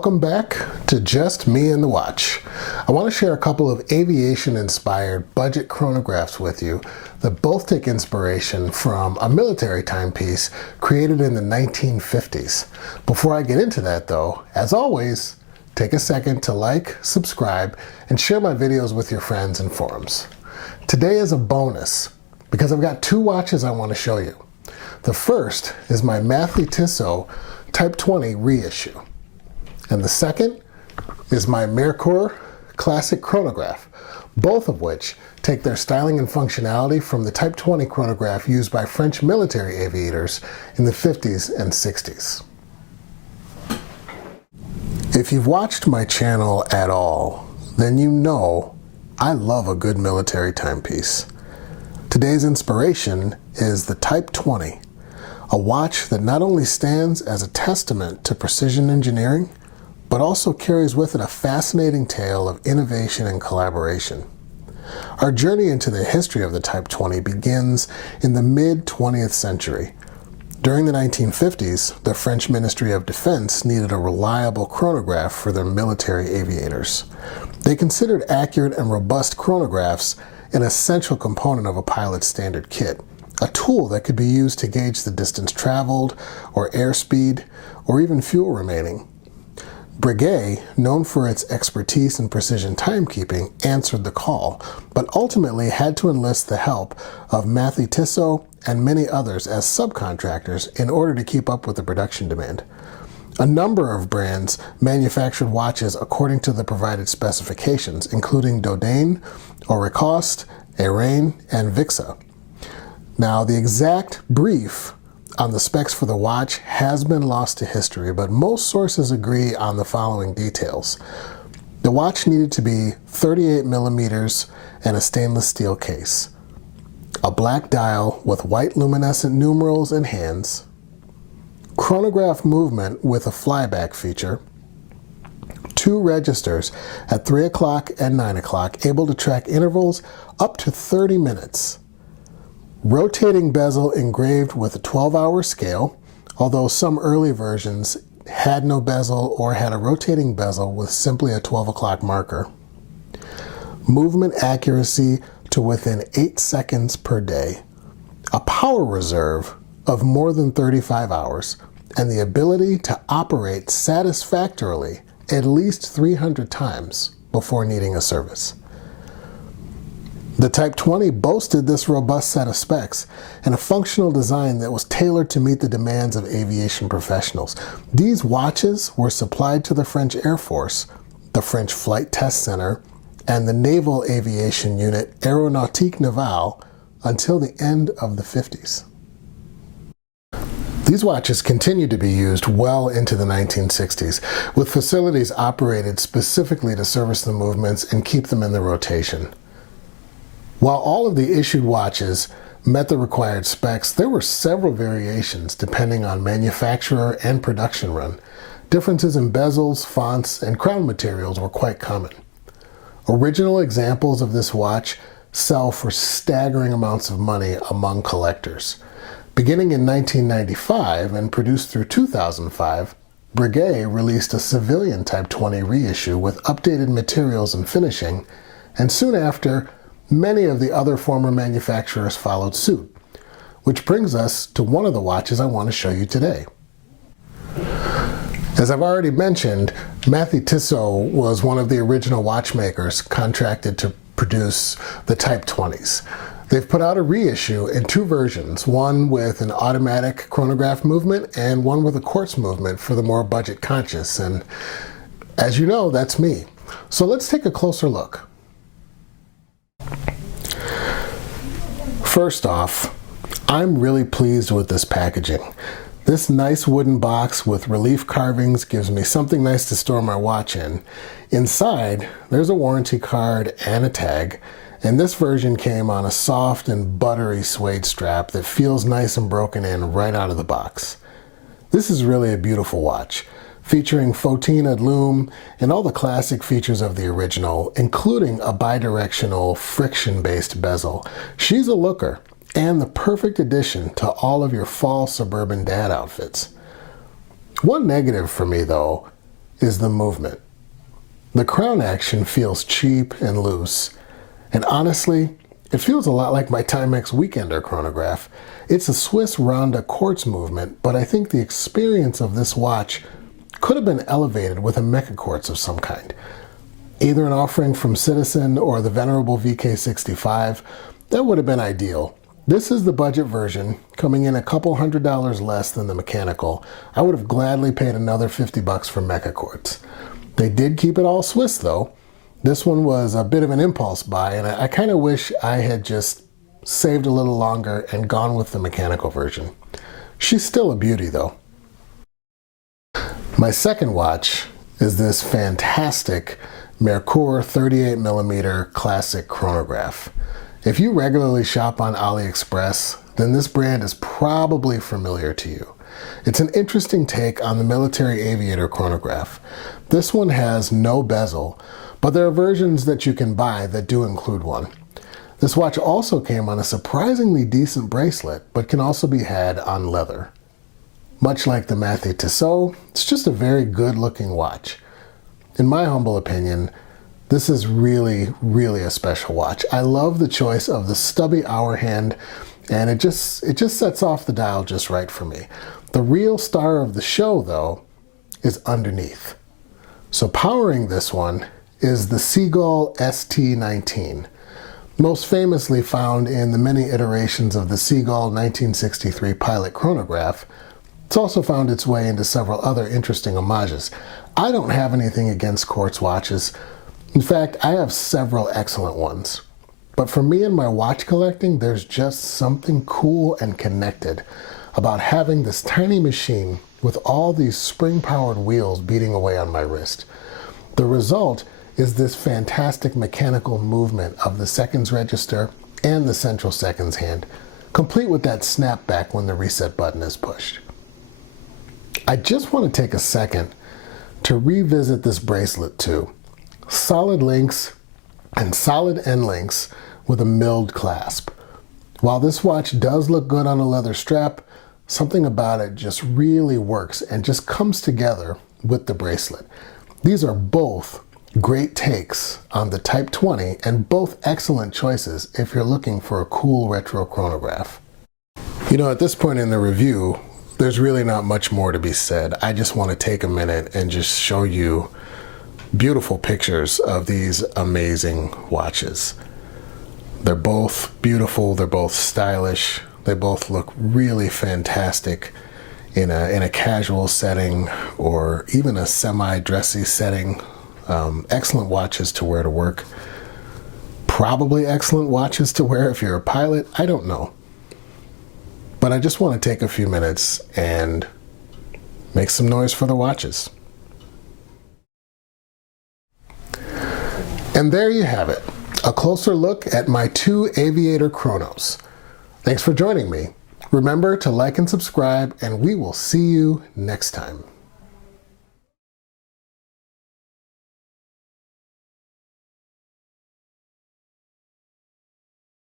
Welcome back to Just Me and the Watch. I want to share a couple of aviation-inspired budget chronographs with you that both take inspiration from a military timepiece created in the 1950s. Before I get into that though, as always, take a second to like, subscribe, and share my videos with your friends and forums. Today is a bonus because I've got two watches I want to show you. The first is my Mathy-Tissot Type 20 reissue. And the second is my Merkur classic chronograph, both of which take their styling and functionality from the Type 20 chronograph used by French military aviators in the 50s and 60s. If you've watched my channel at all, then you know I love a good military timepiece. Today's inspiration is the Type 20, a watch that not only stands as a testament to precision engineering, but also carries with it a fascinating tale of innovation and collaboration. Our journey into the history of the Type 20 begins in the mid-20th century. During the 1950s, the French Ministry of Defense needed a reliable chronograph for their military aviators. They considered accurate and robust chronographs an essential component of a pilot's standard kit, a tool that could be used to gauge the distance traveled, or airspeed, or even fuel remaining. Breguet, known for its expertise in precision timekeeping, answered the call, but ultimately had to enlist the help of Mathy-Tissot and many others as subcontractors in order to keep up with the production demand. A number of brands manufactured watches according to the provided specifications, including Dodane, Auricoste, Arain, and Vixa. Now, the exact brief on the specs for the watch has been lost to history, but most sources agree on the following details. The watch needed to be 38 millimeters and a stainless steel case, a black dial with white luminescent numerals and hands, chronograph movement with a flyback feature, 2 registers at 3 o'clock and 9 o'clock able to track intervals up to 30 minutes, rotating bezel engraved with a 12-hour scale, although some early versions had no bezel or had a rotating bezel with simply a 12 o'clock marker. Movement accuracy to within 8 seconds per day. A power reserve of more than 35 hours, and the ability to operate satisfactorily at least 300 times before needing a service. The Type 20 boasted this robust set of specs and a functional design that was tailored to meet the demands of aviation professionals. These watches were supplied to the French Air Force, the French Flight Test Center, and the Naval Aviation Unit Aéronautique Navale until the end of the 50s. These watches continued to be used well into the 1960s, with facilities operated specifically to service the movements and keep them in the rotation. While all of the issued watches met the required specs, there were several variations depending on manufacturer and production run. Differences in bezels, fonts, and crown materials were quite common. Original examples of this watch sell for staggering amounts of money among collectors. Beginning in 1995 and produced through 2005, Breguet released a civilian Type 20 reissue with updated materials and finishing, and soon after, many of the other former manufacturers followed suit, which brings us to one of the watches I want to show you today. As I've already mentioned, Mathy-Tissot was one of the original watchmakers contracted to produce the Type 20s. They've put out a reissue in 2 versions, one with an automatic chronograph movement and one with a quartz movement for the more budget conscious, and as you know, that's me. So let's take a closer look. First off, I'm really pleased with this packaging. This nice wooden box with relief carvings gives me something nice to store my watch in. Inside, there's a warranty card and a tag, and this version came on a soft and buttery suede strap that feels nice and broken in right out of the box. This is really a beautiful watch, featuring 14 lume and all the classic features of the original, including a bidirectional friction-based bezel. She's a looker and the perfect addition to all of your fall suburban dad outfits. One negative for me, though, is the movement. The crown action feels cheap and loose, and honestly, it feels a lot like my Timex Weekender chronograph. It's a Swiss Ronda quartz movement, but I think the experience of this watch could have been elevated with a mecha quartz of some kind. Either an offering from Citizen or the venerable VK65, that would have been ideal. This is the budget version, coming in a couple $100 less than the mechanical. I would have gladly paid another $50 for mecha quartz. They did keep it all Swiss though. This one was a bit of an impulse buy, and I kind of wish I had just saved a little longer and gone with the mechanical version. She's still a beauty though. My second watch is this fantastic Merkur 38mm classic chronograph. If you regularly shop on AliExpress, then this brand is probably familiar to you. It's an interesting take on the military aviator chronograph. This one has no bezel, but there are versions that you can buy that do include one. This watch also came on a surprisingly decent bracelet, but can also be had on leather. Much like the Mathy-Tissot, it's just a very good looking watch. In my humble opinion, this is really, really a special watch. I love the choice of the stubby hour hand, and it just sets off the dial just right for me. The real star of the show, though, is underneath. So powering this one is the Seagull ST19, most famously found in the many iterations of the Seagull 1963 pilot chronograph. It's also found its way into several other interesting homages. I don't have anything against quartz watches. In fact, I have several excellent ones. But for me and my watch collecting, there's just something cool and connected about having this tiny machine with all these spring-powered wheels beating away on my wrist. The result is this fantastic mechanical movement of the seconds register and the central seconds hand, complete with that snapback when the reset button is pushed. I just want to take a second to revisit this bracelet too. Solid links and solid end links with a milled clasp. While this watch does look good on a leather strap, something about it just really works and just comes together with the bracelet. These are both great takes on the Type 20 and both excellent choices if you're looking for a cool retro chronograph. You know, at this point in the review, there's really not much more to be said. I just want to take a minute and just show you beautiful pictures of these amazing watches. They're both beautiful, they're both stylish, they both look really fantastic in a casual setting or even a semi-dressy setting. Excellent watches to wear to work. Probably excellent watches to wear if you're a pilot, I don't know. But I just want to take a few minutes and make some noise for the watches. And there you have it, a closer look at my two aviator chronos. Thanks for joining me. Remember to like and subscribe, and we will see you next time.